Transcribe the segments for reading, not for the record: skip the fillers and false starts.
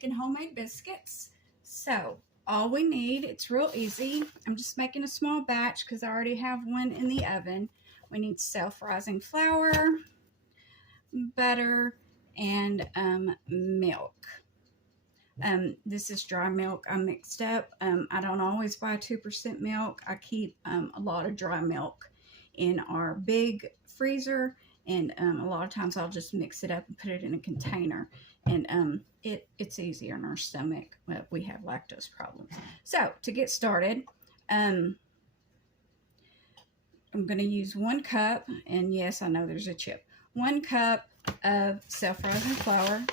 making homemade biscuits. So all we need, it's real easy. I'm just making a small batch because I already have one in the oven. We need self-rising flour, butter, and milk. This is dry milk I mixed up. I don't always buy 2% milk. I keep a lot of dry milk in our big freezer, and a lot of times I'll just mix it up and put it in a container, and it's easier on our stomach. Well, we have lactose problems. So to get started, I'm going to use 1 cup, and yes, I know there's a chip, 1 cup of self-rising flour,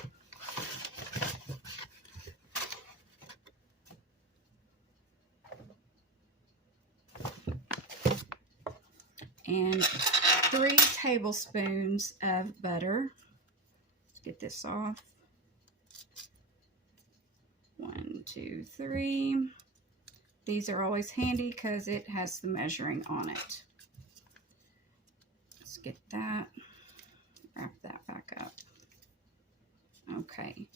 and 3 tablespoons of butter. Let's get this off. 1, 2, 3. These are always handy because it has the measuring on it. Let's get that. Wrap that back up. Okay.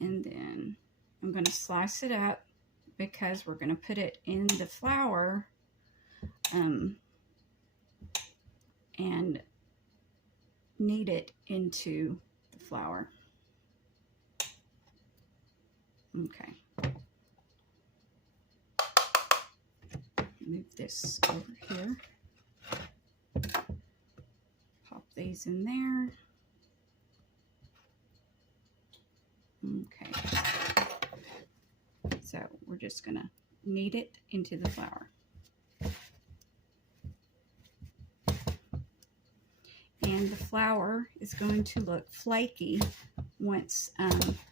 And then I'm going to slice it up because we're going to put it in the flour and knead it into the flour. Okay. Move this over here. Pop these in there. Okay. So we're just going to knead it into the flour. And the flour is going to look flaky once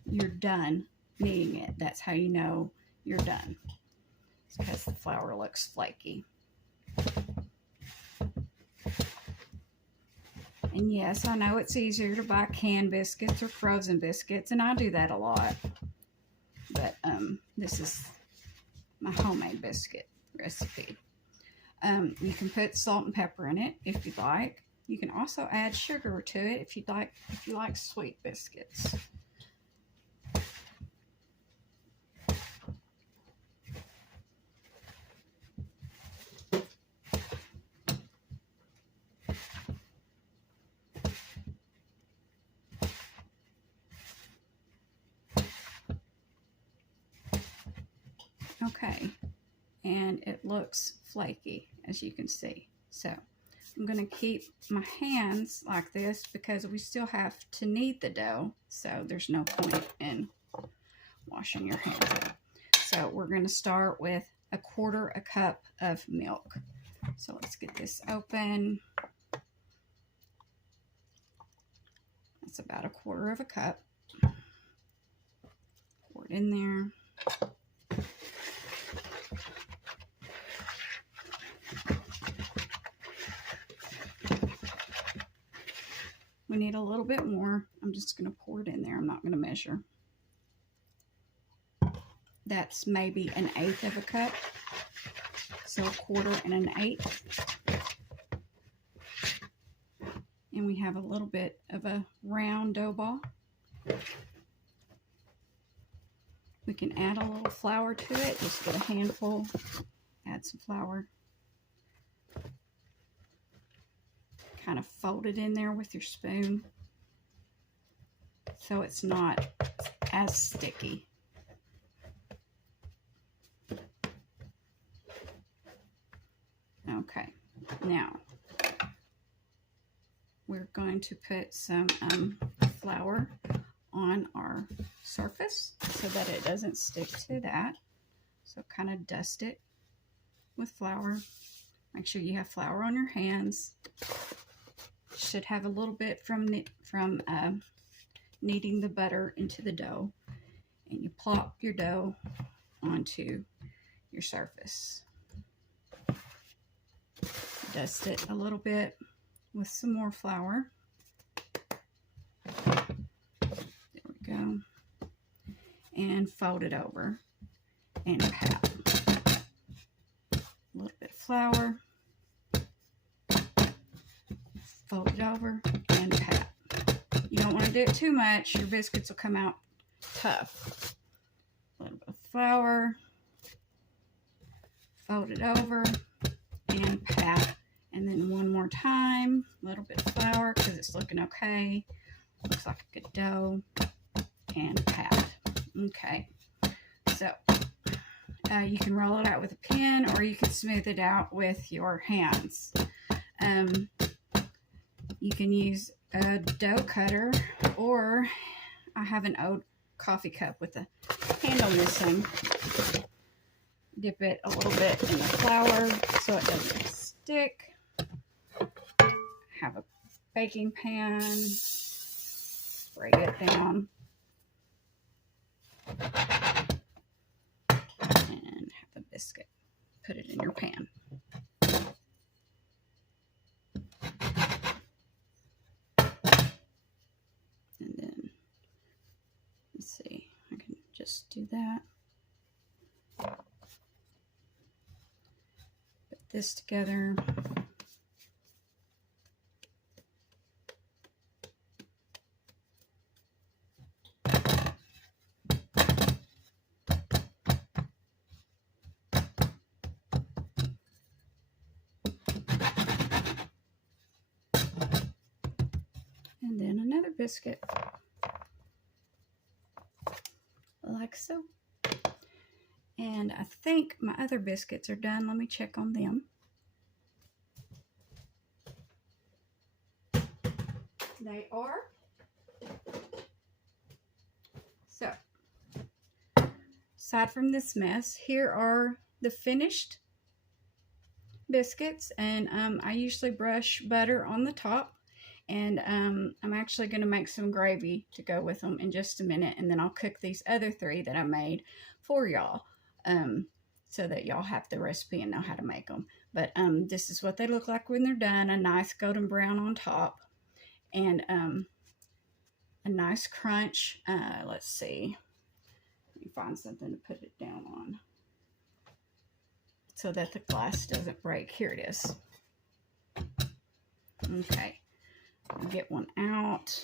you're done kneading it. That's how you know you're done. It's because the flour looks flaky. And yes, I know it's easier to buy canned biscuits or frozen biscuits, and I do that a lot. But this is my homemade biscuit recipe. You can put salt and pepper in it if you'd like. You can also add sugar to it if you like sweet biscuits. Okay, and it looks flaky, as you can see. So I'm going to keep my hands like this because we still have to knead the dough, so there's no point in washing your hands up. So we're going to start with 1/4 cup of milk. So let's get this open. That's about 1/4 cup. Pour it in there. We need a little bit more. I'm just going to pour it in there. I'm not going to measure. That's maybe 1/8 cup. So 1/4 and 1/8. And we have a little bit of a round dough ball. We can add a little flour to it. Just get a handful. Add some flour. Kind of fold it in there with your spoon so it's not as sticky. Okay, now we're going to put some flour on our surface so that it doesn't stick to that. So kind of dust it with flour. Make sure you have flour on your hands. Should have a little bit from kneading the butter into the dough, and you plop your dough onto your surface. Dust it a little bit with some more flour. There we go. And fold it over and pat. A little bit of flour. Fold it over and pat. You You don't want to do it too much. Your biscuits will come out tough. A little bit of flour. Fold it over and pat. And then one more time, a little bit of flour because it's looking okay. Looks like a good dough. And pat. Okay. So you can roll it out with a pin, or you can smooth it out with your hands. You can use a dough cutter, or I have an old coffee cup with a handle missing. Dip it a little bit in the flour so it doesn't stick. Have a baking pan. Spray it down. And have a biscuit. Put it in your pan. And then, let's see, I can just do that. Put this together. And then another biscuit, like so. And I think my other biscuits are done. Let me check on them. They are. So, aside from this mess, here are the finished biscuits. And I usually brush butter on the top. And I'm actually going to make some gravy to go with them in just a minute. And then I'll cook these other 3 that I made for y'all. So that y'all have the recipe and know how to make them. But this is what they look like when they're done. A nice golden brown on top. And a nice crunch. Let's see. Let me find something to put it down on, so that the glass doesn't break. Here it is. Okay. I'll get one out.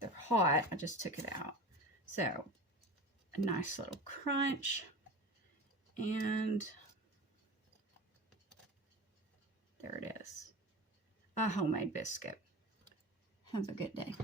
They're hot. I just took it out. So, a nice little crunch. And there it is. A homemade biscuit. Have a good day.